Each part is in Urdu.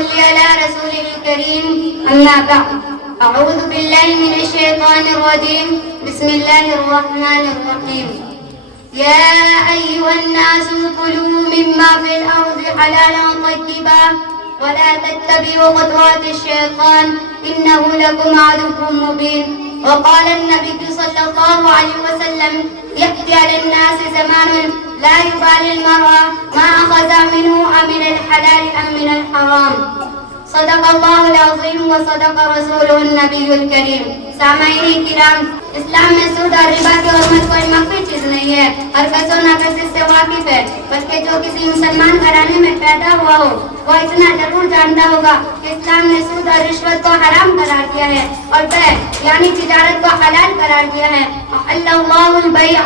صل على رسوله الكريم. أما بعد، أعوذ بالله من الشيطان الرجيم. بسم الله الرحمن الرحيم. يا أيها الناس كلوا مما في الأرض حلالا طيبا ولا تتبعوا خطوات الشيطان إنه لكم عدو مبين. وقال النبي صلى الله عليه وسلم: يأتي على الناس زمان لا يبالي المرء ما أخذ منه أمن الحلال أم من الحرام. صدق الله العظیم و صدق رسوله النبی الکریم. سامعین کرام، اسلام میں سود اور ربا کی حرمت کوئی مخفی چیز نہیں ہے، ہر کس و ناکس اس سے واقف ہے، بلکہ جو کسی مسلمان گھرانے میں پیدا ہوا ہو وہ اتنا ضرور جانتا ہوگا کہ اسلام نے سود اور رشوت کو حرام قرار دیا ہے اور بیع یعنی تجارت کو حلال قرار دیا ہے. اللہ البیع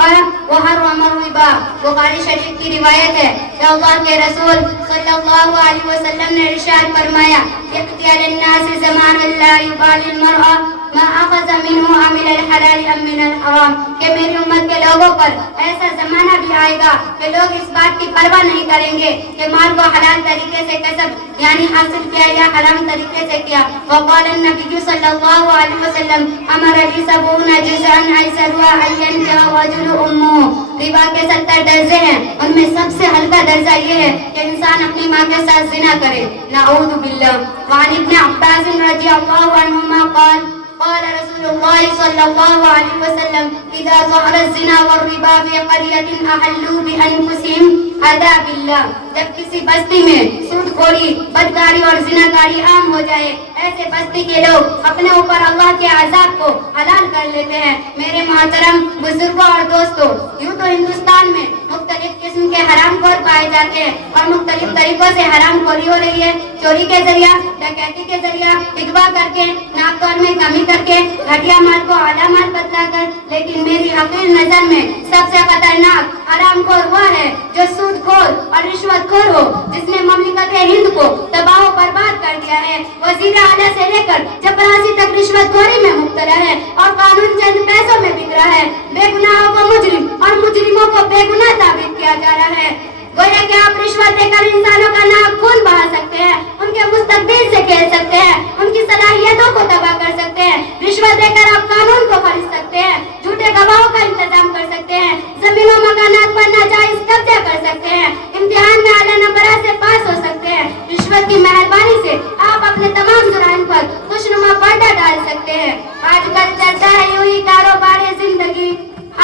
وحرم الربا. بخاری شریف کی روایت ہے کہ اللہ کے رسول صلی اللہ علیہ وسلم نے ارشاد فرمایا: یأتی علی الناس زمان لا یبالی المرء ما اخذ منه من الحلال ام من الحرام. کہ میری امت کے لوگوں پر ایسا زمانہ بھی آئے گا کہ لوگ اس بات کی پرواہ نہیں کریں گے کہ مال کو حلال طریقے سے کسب یعنی حاصل کیا یا حرام طریقے سے کیا. وقال النبی صلی اللہ علیہ وسلم: امر بی سبعون جزءا ایسرها ان ينكح الرجل امه. ربا کے 70 درجے ہیں، ان میں سب سے ہلکا درجہ یہ ہے کہ انسان اپنی ماں کے ساتھ زنا کرے. نعوذ باللہ. وعن ابن عباس رضی اللہ عنہما قال: قال رسول الله صلى الله عليه وسلم: إذا ظهر الزنا والربا في قرية أحلوا بأنفسهم عذاب الله. جب کسی بستی میں سود خوری، بدکاری اور زناکاری عام ہو جائے، ایسے بستی کے لوگ اپنے اوپر اللہ کے عذاب کو حلال کر لیتے ہیں. میرے محترم بزرگوں اور دوستوں، یوں تو ہندوستان میں مختلف قسم کے حرام خور پائے جاتے ہیں اور مختلف طریقوں سے حرام خوری ہو رہی ہے. چوری کے ذریعہ، ڈکیتی کے ذریعہ، اغوا کر کے، ناپتول میں کمی کر کے، گھٹیا مال کو اعلیٰ مال بتلا کر. لیکن میری حقیر نظر میں سب سے خطرناک حرام خور وہ ہے جو سود خور اور رشوت خور ہو، جس نے مملکت ہند کو تباہ و برباد کر دیا ہے. وزیر اعلیٰ سے لے کر چپراسی تک رشوت خوری میں مبتلا ہے اور قانون چند پیسوں میں بک رہا ہے. بے گناہوں کو مجرم اور مجرموں کو بے گناہ ثابت کیا جا رہا ہے. گویا کہ آپ رشوت دے کر انسانوں کا نام خون بہا سکتے ہیں، ان کے مستقبل سے کھیل سکتے ہیں، ان کی صلاحیتوں کو تباہ کر سکتے ہیں. رشوت دے کر آپ قانون کو خرید سکتے ہیں، جھوٹے گواہوں کا انتظام کر سکتے ہیں، زمین و مکانات پر ناجائز قبضہ کر سکتے ہیں، امتحان میں اعلیٰ نمبرات سے پاس ہو سکتے ہیں. رشوت کی مہربانی سے آپ اپنے تمام جرائم پر خوشنما پردہ ڈال سکتے ہیں. آج کل چلتا ہے یوں ہی کاروبار زندگی،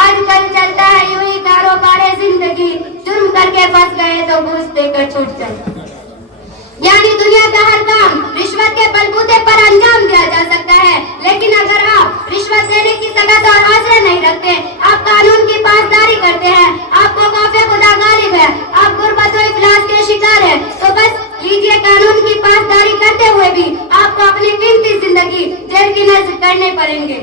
آج کل چلتا ہے یوں ہی کاروبار زندگی. جرم کر کے پھنس گئے تو گھوس دے کر چھوٹ جائے. یعنی دنیا کا ہر کام رشوت کے بلبوتے پر انجام دیا جا سکتا ہے، لیکن اگر آپ رشوت دینے کی سکت اور حوصلہ نہیں رکھتے، آپ قانون کی پاسداری کرتے ہیں، آپ کو خوف خدا غالب ہے، آپ غربت و افلاس کے شکار ہیں، تو بس لیجیے قانون کی پاسداری کرتے ہوئے بھی آپ کو اپنی قیمتی زندگی جیل کی نذر کرنے پڑیں گے.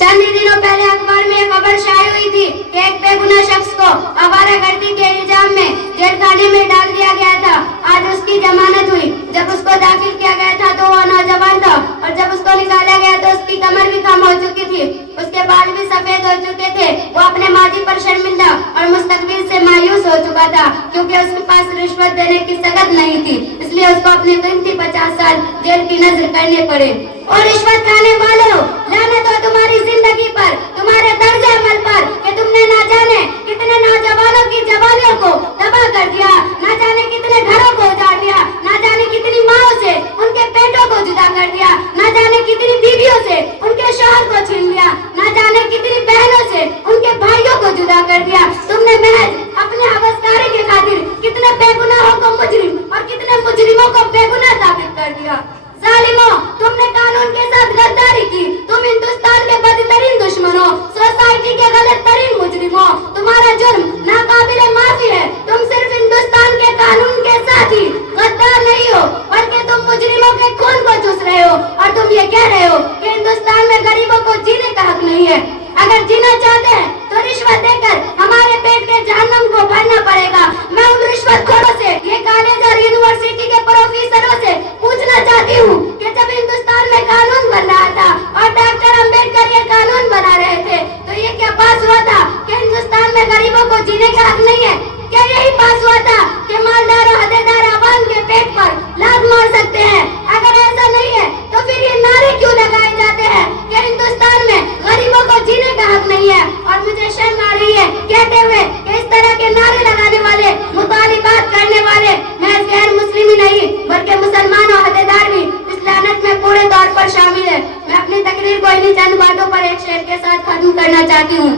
چند ہی دنوں پہلے اخبار میں ایک خبر شائع ہوئی تھی کہ ایک بے گناہ شخص کو آوارہ گردی کے الزام میں جیل خانے میں ڈال دیا گیا تھا. آج اس کی ضمانت ہوئی. جب اس کو داخل کیا گیا تھا تو وہ نوجوان تھا اور جب اس کو نکالا گیا تو اس کی کمر بھی کم ہو چکی تھی، اس کے بال بھی سفید ہو چکے تھے. وہ اپنے ماضی پر شرمندہ اور مستقبل سے مایوس ہو چکا تھا کیونکہ اس کے پاس رشوت دینے کی سکت نہیں تھی، اس لیے اس کو اپنے قیمتی 50 سال جیل کی نذر کرنے پڑے. اور رشوت کھانے والوں، لعنت ہو تمہاری زندگی پر، تمہارے طرز عمل پر کہ تم نے نہ جانے کتنے نوجوانوں کی جوانیوں کو تباہ کر دیا، نہ جانے کتنے گھروں کو اجاڑ دیا، نہ جانے کتنی ماؤں سے ان کے پیٹوں کو جدا کر دیا، نہ جانے کتنی بیویوں سے ان کے شوہر کو چھین لیا، نہ جانے کتنی بہنوں سے ان کے بھائیوں کو جدا کر دیا. تم نے محض اپنے حوثکاری کی خاطر کتنے بے گناہوں کو مجرم اور کتنے مجرموں کو بے گناہ ثابت کر دیا. ظالموں، تم نے قانون کے ساتھ غداری کی. تم ہندوستان کے بدترین دشمنوں، سوسائٹی کے غلط ترین مجرموں. تمہارا جرم ناقابل معافی ہے. تم صرف ہندوستان کے قانون کے ساتھ ہی غدار نہیں ہو بلکہ تم مجرموں کے خون کو چوس رہے ہو اور تم یہ کہہ رہے ہو کہ ہندوستان میں غریبوں کو جینے کا حق نہیں ہے. اگر جینا چاہتے ہیں تو رشوت دے کر ہمارے پیٹ کے جہنم کو بھرنا پڑے گا. میں ان رشوت خوروں سے، یہ کالج اور یونیورسٹی کے پروفیسروں سے پوچھنا چاہتی ہوں کہ جب ہندوستان میں قانون بن رہا تھا اور ڈاکٹر امبیڈکر یہ قانون بنا رہے تھے تو یہ کیا بات ہوا تھا کہ ہندوستان میں غریبوں کو جینے کوئی نہیں چند باتوں پر ایک شعر کے ساتھ ختم کرنا چاہتی ہوں.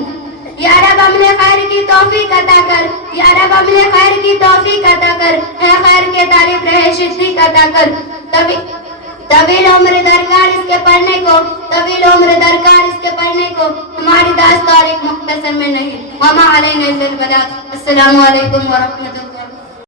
یا رب عمل خیر کی توفیق عطا کر, یا رب عمل خیر کی توفیق عطا کر, ہے خیر کے طالب رہے صدیق عطا کر. طویل عمر درکار اس کے پڑھنے کو, طویل عمر درکار اس کے پڑھنے کو, ہماری داستان ایک مختصر میں نہیں. وما علینا الا البلاغ. السلام علیکم ورحمۃ اللہ.